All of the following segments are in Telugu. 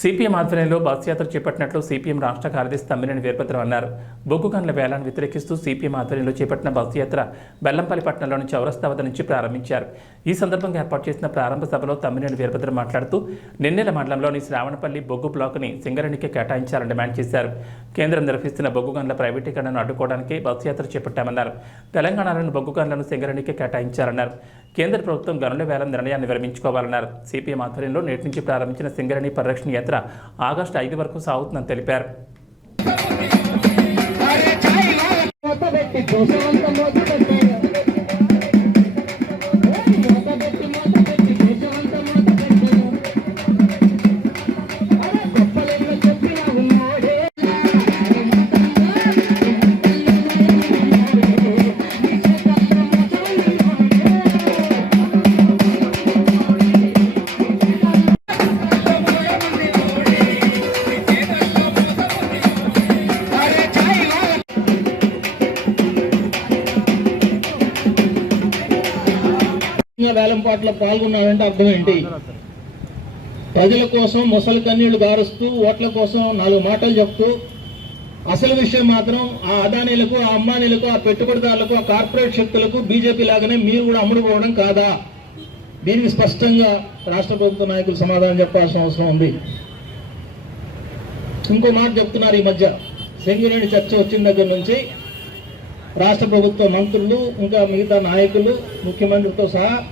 సిపిఎం ఆధ్వర్యంలో బస్ యాత్ర చేపట్టినట్లు సిపిఎం రాష్ట్ర కార్యదర్శి తమ్మినేని వీరభద్రం అన్నారు. బొగ్గు గనుల వేలాన్ని వ్యతిరేకిస్తూ సిపిఎం ఆధ్వర్యంలో చేపట్టిన బస్సు యాత్ర బెల్లంపల్లి పట్టణంలోని చౌరస్తా వద్ద నుంచి ప్రారంభించారు. ఈ సందర్భంగా ఏర్పాటు చేసిన ప్రారంభ సభలో తమ్మినేని వీరభద్రం మాట్లాడుతూ నిన్నెల మండలంలోని శ్రావణపల్లి బొగ్గు బ్లాక్ని సింగరేణికి కేటాయించాలని డిమాండ్ చేశారు. కేంద్రం నిర్వహిస్తున్న బొగ్గు గన్ల ప్రైవేటీకరణను అడ్డుకోవడానికి బస్సు యాత్ర చేపట్టామన్నారు. తెలంగాణలోని బొగ్గు గన్లను సింగరేణికి కేటాయించారన్నారు కేంద్ర ప్రభుత్వం గనుల వేల నిర్ణయాన్ని విరమించుకోవాలన్నారు. సిపిఎం ఆధ్వర్యంలో నేటి నుంచి ప్రారంభించిన సింగరేణి పరిరక్షణ యాత్ర ఆగస్టు ఐదు వరకు సాగుతుందని తెలిపారు. వేలంపాట్లో పాల్గొన్నాడంటే అర్థం ఏంటి ప్రజల కోసం ముసలి కన్నీళ్ళు గారుస్తూ ఓట్ల కోసం నాలుగు మాటలు చెప్తూ అసలు విషయం మాత్రం ఆ అదానీలకు ఆ అంబానీలకు ఆ పెట్టుబడిదారులకు ఆ కార్పొరేట్ శక్తులకు బీజేపీ లాగానే మీరు కూడా అమ్ముడుకోవడం కాదా? దీనికి స్పష్టంగా రాష్ట్ర ప్రభుత్వ నాయకులు సమాధానం చెప్పాల్సిన అవసరం ఉంది. ఇంకో మాట చెప్తున్నారు ఈ మధ్య. సింగరేణి చర్చ వచ్చిన దగ్గర నుంచి రాష్ట్ర ప్రభుత్వ మంత్రులు ఇంకా మిగతా నాయకులు ముఖ్యమంత్రితో సహా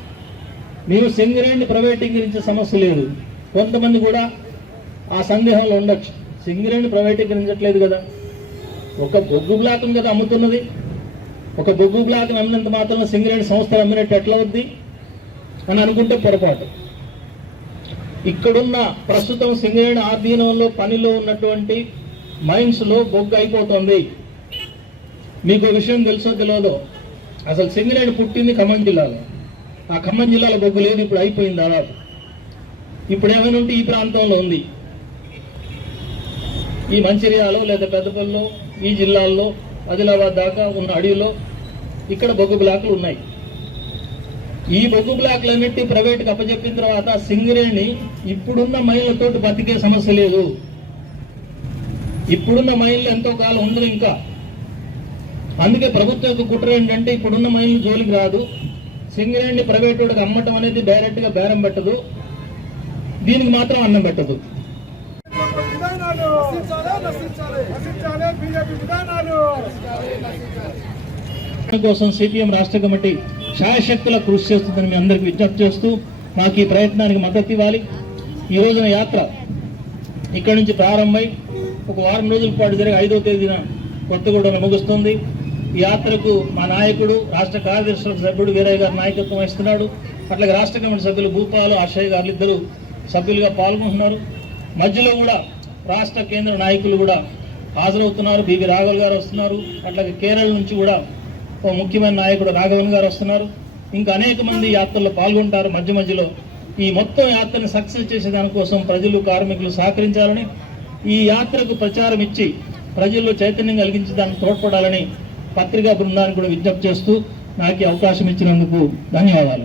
మేము సింగరేణి ప్రైవేటీకరించే సమస్య లేదు. కొంతమంది కూడా ఆ సందేహంలో ఉండొచ్చు. సింగరేణి ప్రైవేటీకరించట్లేదు కదా. ఒక బొగ్గు బ్లాక్ను కదా అమ్ముతున్నది. ఒక బొగ్గు బ్లాక్ను అమ్మినంత మాత్రం సింగరేణి సంస్థలు అమ్మినట్టు ఎట్లా అవుద్ది అని అనుకుంటే పొరపాటు. ఇక్కడున్న ప్రస్తుతం సింగరేణి ఆధీనంలో పనిలో ఉన్నటువంటి మైన్స్లో బొగ్గు అయిపోతుంది. మీకు విషయం తెలుసో తెలియదో అసలు సింగరేణి పుట్టింది ఖమ్మం జిల్లాలో. ఆ ఖమ్మం జిల్లాలో బొగ్గు లేదు ఇప్పుడు అయిపోయింది దాదాపు. ఇప్పుడు ఏమైనా ఉంటే ఈ ప్రాంతంలో ఉంది. ఈ మంచిర్యాలో లేదా పెద్దపల్లిలో ఈ జిల్లాల్లో ఆదిలాబాద్ దాకా ఉన్న అడవిలో ఇక్కడ బొగ్గు బ్లాక్లు ఉన్నాయి. ఈ బొగ్గు బ్లాక్లన్నిటి ప్రైవేట్కి అప్పచెప్పిన తర్వాత సింగరేణి ఇప్పుడున్న మైళ్ళతోటి బతికే సమస్య లేదు. ఇప్పుడున్న మైళ్ళు ఎంతో కాలం ఉండదు ఇంకా. అందుకే ప్రభుత్వం యొక్క కుట్ర ఏంటంటే ఇప్పుడున్న మైళ్ళు జోలికి రాదు. సింగరేణి ప్రైవేట్ వాడికి అమ్మటం అనేది డైరెక్ట్గా బేరం పెట్టదు. దీనికి మాత్రం అన్నం పెట్టదు. కోసం సిపిఎం రాష్ట్ర కమిటీ శాయశక్తుల కృషి చేస్తుందని మీ అందరికి విజ్ఞప్తి చేస్తూ మాకు ఈ ప్రయత్నానికి మద్దతు ఇవ్వాలి. ఈ రోజున యాత్ర ఇక్కడి నుంచి ప్రారంభమై ఒక వారం రోజుల పాటు జరిగే ఐదో తేదీన కొత్తగూడెంలో ముగుస్తుంది. ఈ యాత్రకు మా నాయకుడు రాష్ట్ర కార్యదర్శి సభ్యుడు వీరయ్య గారు నాయకత్వం వహిస్తున్నాడు. అట్లాగే రాష్ట్ర కమిటీ సభ్యులు భూపాలు అక్షయ్ గారు ఇద్దరు సభ్యులుగా పాల్గొంటున్నారు. మధ్యలో కూడా రాష్ట్ర కేంద్ర నాయకులు కూడా హాజరవుతున్నారు. బీబీ రాఘవల్ గారు వస్తున్నారు. అట్లాగే కేరళ నుంచి కూడా ఓ ముఖ్యమైన నాయకుడు రాఘవన్ గారు వస్తున్నారు. ఇంకా అనేక మంది యాత్రలో పాల్గొంటారు. మధ్య మధ్యలో ఈ మొత్తం యాత్రని సక్సెస్ చేసే దానికోసం ప్రజలు కార్మికులు సహకరించాలని ఈ యాత్రకు ప్రచారం ఇచ్చి ప్రజల్లో చైతన్యం కలిగించి దానికి తోడ్పడాలని పత్రికా బృందానికి కూడా విజ్ఞప్తి చేస్తూ నాకు అవకాశం ఇచ్చినందుకు ధన్యవాదాలు.